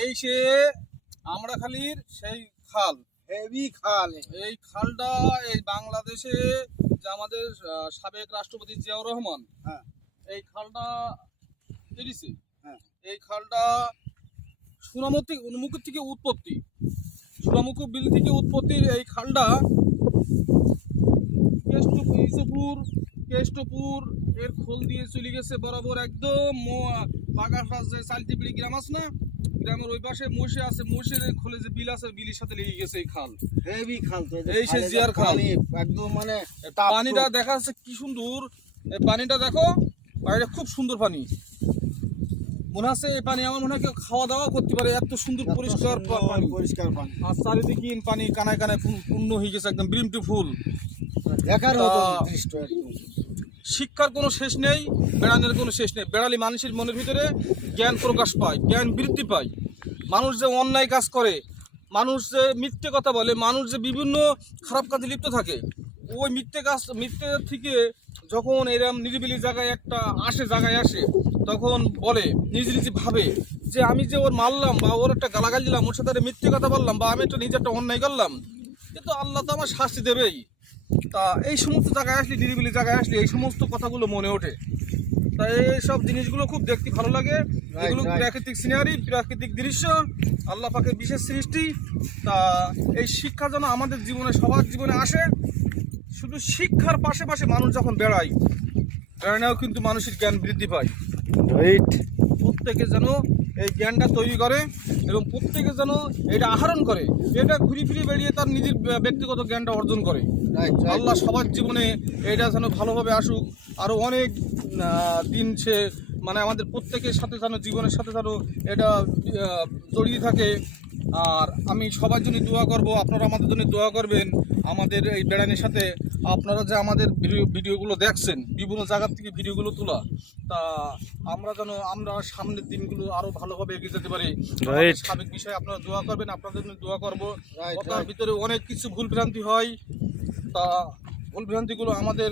এই সে আমড়াখালীর সেই খাল হেভি খাল এই খালটা এই বাংলাদেশে যে আমাদের সাবেক রাষ্ট্রপতি জিয়াউর রহমান হ্যাঁ। এই খালটা কেটেছে হ্যাঁ। এই খালটা সুনামতি উন্মুখ থেকে উৎপত্তি সুনামুখ বিল থেকে উৎপত্তি এই খালটা কেষ্টপুর ইসুপুর কেষ্টপুর এর খোল দিয়ে চলে গেছে বরাবর একদম বাগারপাস যে সালটিবিড়ি গ্রাম আছে না গ্রামের ওই পাশে মহিষে আছে মহিষের খোলে যে বিল আছে বিলের সাথে লেগে গেছে এই খাল। হেভি খাল তো এই সে জিয়ার খাল। একদম মানে পানিটা দেখা যাচ্ছে কি সুন্দর। পানিটা দেখো পানিটা খুব সুন্দর পানি। মনে হচ্ছে এই পানি আমার মনে হয় কেউ খাওয়া দাওয়া করতে পারে এত সুন্দর পরিষ্কার পানি। পরিষ্কার পানি। আর চারিদিকে পানি কানায় কানায় পূর্ণ- হয়ে গেছে একদম বিরিমটি ফুল। দেখার মতো দৃশ্য একদম। শিক্ষার কোনো শেষ নেই, বেড়ানোর কোনো শেষ নেই। বেড়ালি মানুষের মনের ভিতরে জ্ঞান প্রকাশ পায়, জ্ঞান বৃদ্ধি পায়। মানুষ যে অন্যায় কাজ করে, মানুষ যে মিথ্যে কথা বলে, মানুষ যে বিভিন্ন খারাপ কাজে লিপ্ত থাকে, ওই মিথ্যে কাজ, মিথ্যে থেকে যখন এরম নিরিবিলি জায়গায় একটা আসে, জায়গায় আসে, তখন বলে, নিজে নিজে ভাবে যে আমি যে ওর মারলাম বা ওর একটা গালাগাল দিলাম, ওর সাথে মিথ্যে কথা বললাম বা আমি একটা নিজে একটা অন্যায় করলাম কিন্তু আল্লাহ তো আমার শাস্তি দেবেই। তা এই সমস্ত জায়গায় আসলে নিরিবিলি জায়গায় আসলে এই সমস্ত কথাগুলো মনে ওঠে। তা এইসব জিনিসগুলো খুব দেখতে ভালো লাগে। এগুলো প্রাকৃতিক সিনারি প্রাকৃতিক দৃশ্য আল্লাহ পাকের বিশেষ সৃষ্টি। তা এই শিক্ষা যেন আমাদের জীবনে সবার জীবনে আসে। শুধু শিক্ষার পাশে মানুষ যখন বেড়ায় বেড়ানোও কিন্তু মানুষের জ্ঞান বৃদ্ধি পায়। প্রত্যেকে যেন এই জ্ঞানটা তৈরি করে এবং প্রত্যেকে যেন এটা আহরণ করে এটা ঘুরি ফিরে বেরিয়ে তার নিজের ব্যক্তিগত জ্ঞানটা অর্জন করে। আল্লাহ সবার জীবনে এটা যেন ভালোভাবে আসুক। আরও অনেক দিন সে মানে আমাদের প্রত্যেকের সাথে যেন জীবনের সাথে যেন এটা জড়িয়ে থাকে। আর আমি সবার জন্য দোয়া করব আপনারা আমাদের জন্য দোয়া করবেন। আমাদের এই বেড়ানির সাথে আপনারা যে আমাদের ভিডিওগুলো দেখছেন বিভিন্ন জায়গার থেকে ভিডিওগুলো তোলা তা আমরা যেন আমরা সামনের দিনগুলো আরও ভালোভাবে এগিয়ে যেতে পারি। সাবেক বিষয়ে আপনারা দোয়া করবেন আপনাদের জন্য দোয়া করব. ভিতরে অনেক কিছু ভুল ভ্রান্তি হয় তা ভুল ভ্রান্তিগুলো আমাদের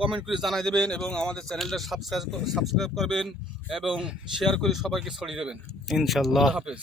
কমেন্ট করে জানাই দেবেন এবং আমাদের চ্যানেলটা সাবস্ক্রাইব সাবস্ক্রাইব করবেন এবং শেয়ার করে সবাইকে ছড়িয়ে দেবেন। ইনশাল্লাহ। হাফেজ।